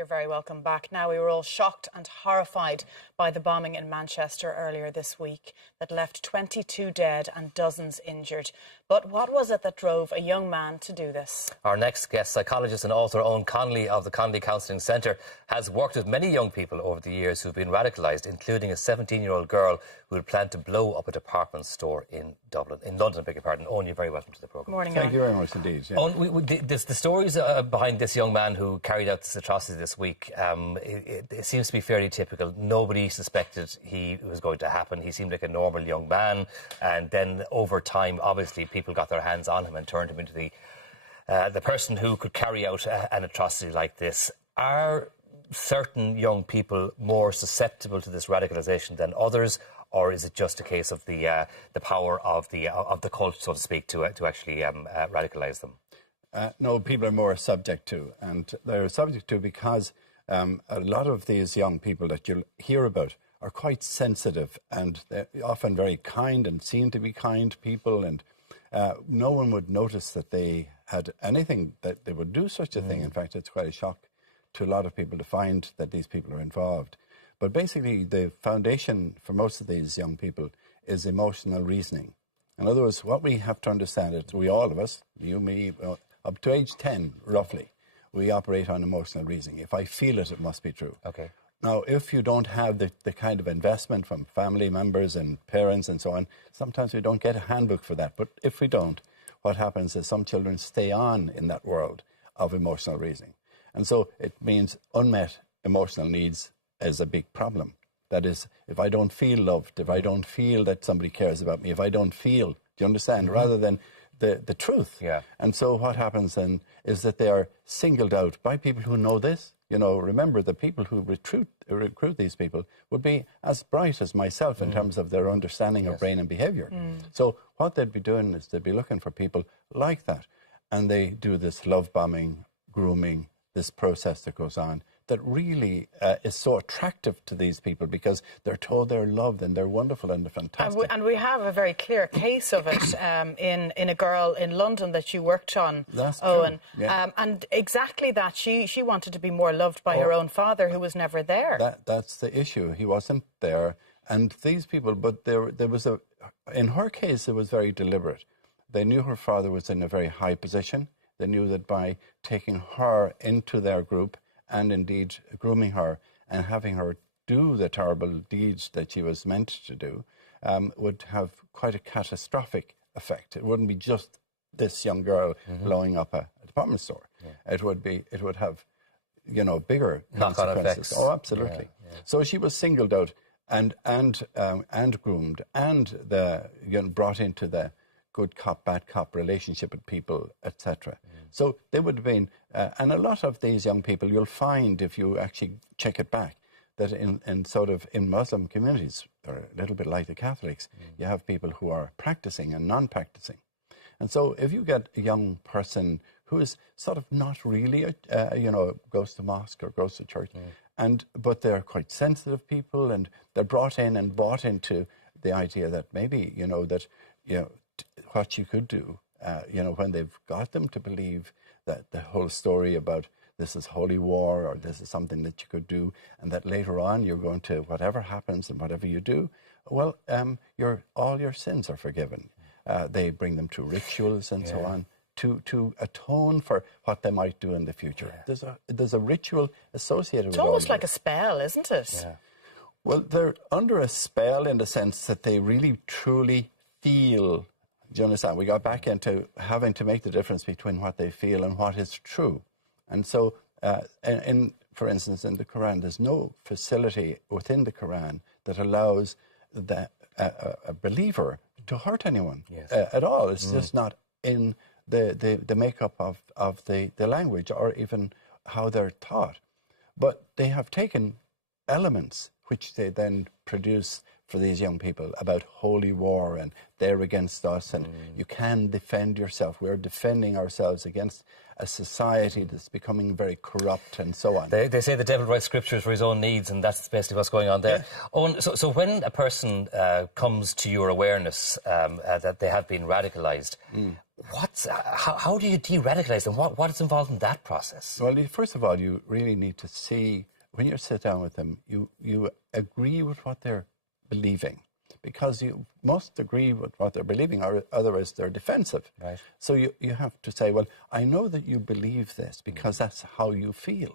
You're very welcome back. Now, we were all shocked and horrified by the bombing in Manchester earlier this week that left 22 dead and dozens injured. But what was it that drove a young man to do this? Our next guest, psychologist and author Owen Connolly of the Connolly Counselling Centre, has worked with many young people over the years who've been radicalised, including a 17-year-old girl who had planned to blow up a department store in London, beg your pardon. Owen, you're very welcome to the programme. Morning, Thank you very much indeed. Yeah. Owen, the stories behind this young man who carried out this atrocity this week, it seems to be fairly typical. Nobody suspected he was going to happen. He seemed like a normal young man, and then over time, obviously, people got their hands on him and turned him into the person who could carry out an atrocity like this. Are certain young people more susceptible to this radicalisation than others, or is it just a case of the power of the cult, so to speak, to actually radicalise them? No, people are more subject to, and they're subject to because a lot of these young people that you'll hear about are quite sensitive, and they're often very kind and seem to be kind people, and no one would notice that they had anything, that they would do such a thing. In fact, it's quite a shock to a lot of people to find that these people are involved. But basically, the foundation for most of these young people is emotional reasoning. In other words, what we have to understand is, all of us, you, me, up to age 10, roughly, we operate on emotional reasoning. If I feel it, it must be true. Okay. Now, if you don't have the kind of investment from family members and parents and so on, sometimes we don't get a handbook for that. But if we don't, what happens is some children stay on in that world of emotional reasoning. And so it means unmet emotional needs is a big problem. That is, if I don't feel loved, if I don't feel that somebody cares about me, if I don't feel, do you understand, rather than the truth. Yeah. And so what happens then is that they are singled out by people who know this. You know, remember, the people who recruit these people would be as bright as myself in terms of their understanding of brain and behaviour. So what they'd be doing is they'd be looking for people like that. And they do this love bombing, grooming, this process that goes on that really is so attractive to these people because they're told they're loved and they're wonderful and they're fantastic. And we have a very clear case of it in a girl in London that you worked on, That's Owen. true. Yeah. And exactly that, she wanted to be more loved by her own father, who was never there. That's the issue. He wasn't there. And these people, but there was in her case, it was very deliberate. They knew her father was in a very high position. They knew that by taking her into their group and indeed grooming her and having her do the terrible deeds that she was meant to do would have quite a catastrophic effect. It wouldn't be just this young girl blowing up a department store. Yeah. It would have, you know, bigger knock-on effects. Oh, absolutely. Yeah. So she was singled out and groomed and brought into the good cop, bad cop relationship with people, etc. So they would have been, and a lot of these young people, you'll find if you actually check it back, that in Muslim communities, they're a little bit like the Catholics, you have people who are practicing and non-practicing. And so if you get a young person who is sort of not really, goes to mosque or goes to church, but they're quite sensitive people and they're brought in and bought into the idea that maybe, what you could do, when they've got them to believe that the whole story about this is holy war or this is something that you could do and that later on you're going to, whatever happens and whatever you do, well, all your sins are forgiven. They bring them to rituals and so on to atone for what they might do in the future. Yeah. There's a ritual associated with it. It's almost like a spell, isn't it? Yeah. Well, they're under a spell in the sense that they really, truly feel. Do you understand? We got back into having to make the difference between what they feel and what is true. And so, for instance, in the Quran, there's no facility within the Quran that allows a believer to hurt anyone at all. It's just not in the makeup of the language or even how they're taught. But they have taken elements which they then produce for these young people about holy war and they're against us and you can defend yourself. We're defending ourselves against a society that's becoming very corrupt and so on. They say the devil writes scriptures for his own needs, and that's basically what's going on there. Yeah. Owen, so when a person comes to your awareness that they have been radicalised, how do you de-radicalise them? What is involved in that process? Well, first of all, you really need to see, when you sit down with them, you agree with what they're believing, because you must agree with what they're believing, or otherwise they're defensive. Right. So you have to say, well, I know that you believe this because that's how you feel.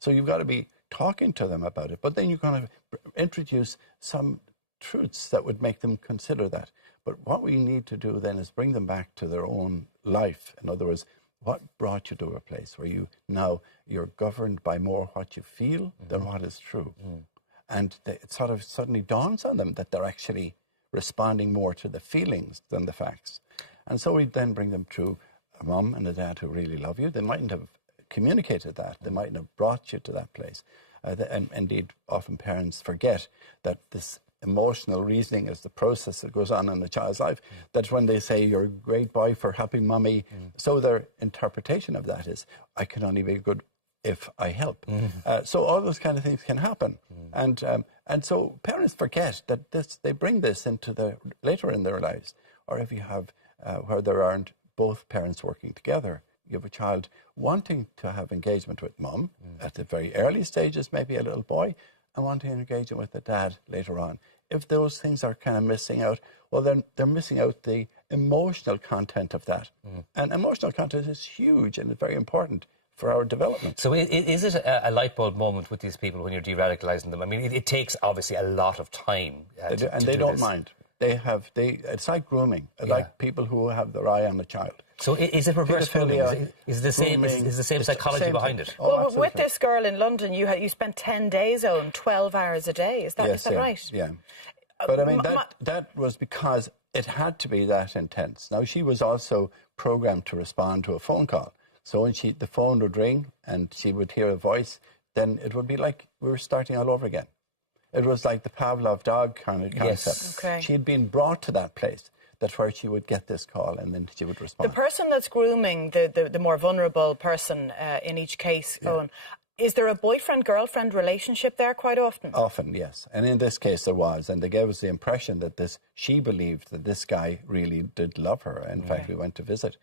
So you've got to be talking to them about it, but then you're going to introduce some truths that would make them consider that. But what we need to do then is bring them back to their own life. In other words, what brought you to a place where you're governed by more what you feel than what is true? And it sort of suddenly dawns on them that they're actually responding more to the feelings than the facts. And so we then bring them to a mum and a dad who really love you. They mightn't have communicated that. They mightn't have brought you to that place. And indeed, often parents forget that this emotional reasoning is the process that goes on in a child's life. That's when they say, you're a great boy for helping mummy. So their interpretation of that is, I can only be good if I help. So all those kind of things can happen. And so parents forget that they bring this into later in their lives. Or if you have where there aren't both parents working together, you have a child wanting to have engagement with mum at the very early stages, maybe a little boy, and wanting engagement with the dad later on. If those things are kind of missing out, well, then they're missing out the emotional content of that. And emotional content is huge and very important for our development. So is it a light bulb moment with these people when you're de-radicalising them? I mean, it takes obviously a lot of time. They don't mind. It's like grooming, like people who have their eye on the child. So is it reverse grooming? Is the same psychology behind it? Well, with this girl in London, you spent 10 days, Owen, 12 hours a day. Is that right? Yeah. But I mean, that was because it had to be that intense. Now, she was also programmed to respond to a phone call. So when the phone would ring and she would hear a voice, then it would be like we were starting all over again. It was like the Pavlov dog kind of concept. Yes. Okay. She had been brought to that place. That's where she would get this call and then she would respond. The person that's grooming the more vulnerable person in each case, Owen, is there a boyfriend-girlfriend relationship there quite often? Often, yes. And in this case there was. And they gave us the impression that she believed that this guy really did love her. In fact, we went to visit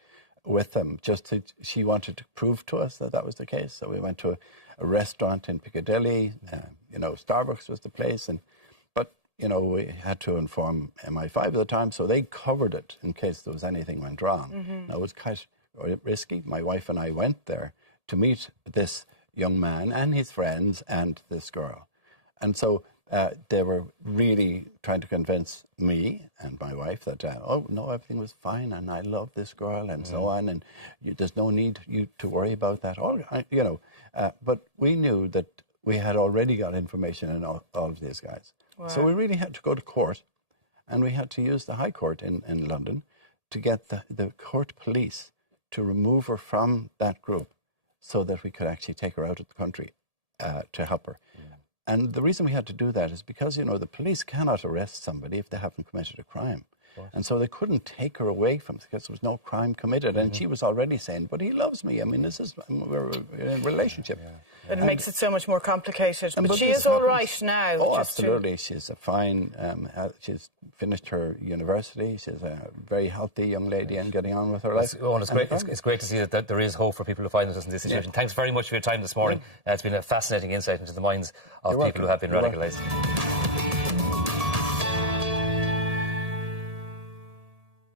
with them. She wanted to prove to us that was the case. So we went to a restaurant in Piccadilly. Starbucks was the place. But we had to inform MI5 at the time, so they covered it in case there was anything went wrong. Now, it was quite risky. My wife and I went there to meet this young man and his friends and this girl. And so they were really trying to convince me and my wife that, everything was fine and I love this girl and so on, and there's no need you to worry about that. But we knew that we had already got information on all of these guys. Wow. So we really had to go to court, and we had to use the High Court in London to get the court police to remove her from that group so that we could actually take her out of the country to help her. And the reason we had to do that is because, the police cannot arrest somebody if they haven't committed a crime. And so they couldn't take her away from us because there was no crime committed. And she was already saying, but he loves me. I mean, we're in a relationship. It makes it so much more complicated. But she is all right now. Oh, absolutely. She's a fine, she's finished her university. She's a very healthy young lady and getting on with her life. It's great to see that there is hope for people who find themselves in this situation. Thanks very much for your time this morning. It's been a fascinating insight into the minds of people who have been radicalised.